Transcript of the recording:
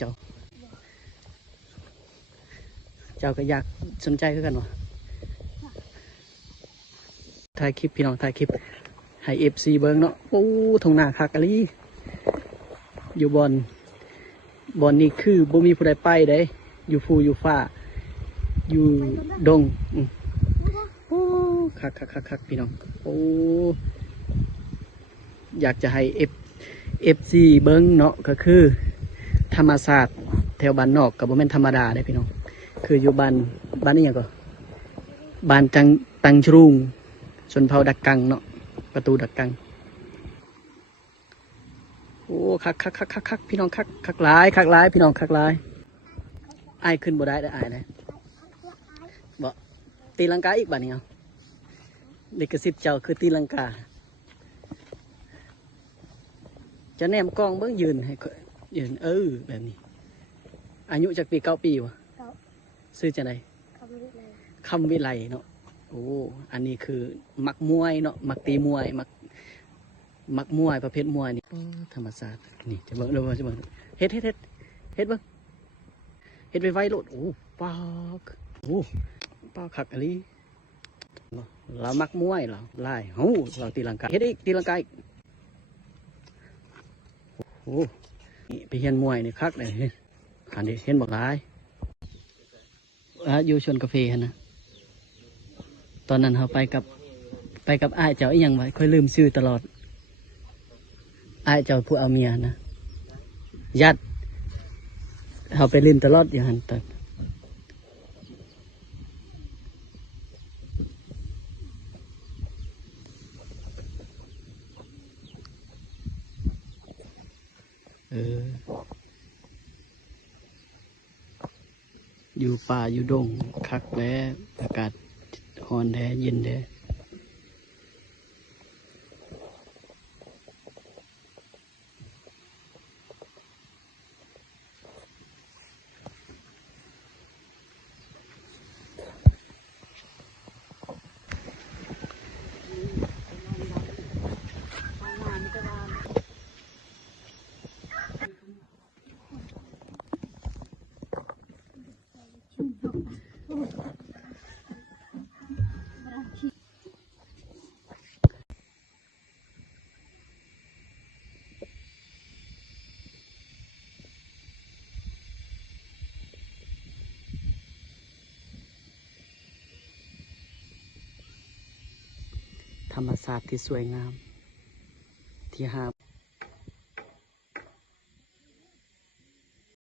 เจ้าเจ้าก็อยากสนใจคือกันวะถ่ายคลิปพี่น้องถ่ายคลิปให้FCเบิ้งเนาะโอ้ทงหน้าคักอะลีอยู่บอนนี่คือบ่มีผู้ใดไปได้อยู่ฟูอยู่ฟ้าอยู่ดงโอ้คักพี่น้องโอ้อยากจะให้FCเบิ้งเนาะก็คือธรรมศาสตร์แถวบ้านนอกกับบ่แม่นธรรมดาได้พี่น้องคืออยู่บ้านนี่หยังก็บ้านตังชรุงชนเผ่าดักกังเนาะประตูดักกังโอ้คักพี่น้องคักหลายพี่น้องคักหลายอ้ายขึ้นบ่ได้อ้ายนะบ่ตีลังกาอีกบัดนี้เอาลิขสิทธิ์เจ้าคือตีลังกาจะแนมกล้องเบิ่งยืนให้ยืนแบบนี้อายุจากปี9 ปีวะซื้อจะไหนคำวิไลเนาะโอ้อันนี้คือมักมวยเนาะมักตีมวยมักมวยประเภทมวยนี่ธรรมศาสตร์นี่จะเบิ่งจะเบิ่งเฮ็ดเบิ่งเฮ็ดไวๆโลดโอ้ป้าคักอะไรเรามักมวยเราไล่เราตีลังกาเฮ็ดอีกตีลังกาอีกโอ้ไปเฮียนมวยนี่คักเลยอันนี้เห็นบอกหลายอยู่ชวนกาแฟนะตอนนั้นเราไปกับอ้ายเจ้าอีหยังไว้ค่อยลืมชื่อตลอดอ้ายเจ้าผู้เอาเมียนะยัดเราไปลืมตลอดอย่างนั้นตอนอยู่ป่าอยู่ดงคักแล้วอากาศร้อนแท้เย็นแท้ธรรมศาสตร์ที่สวยงามที่หา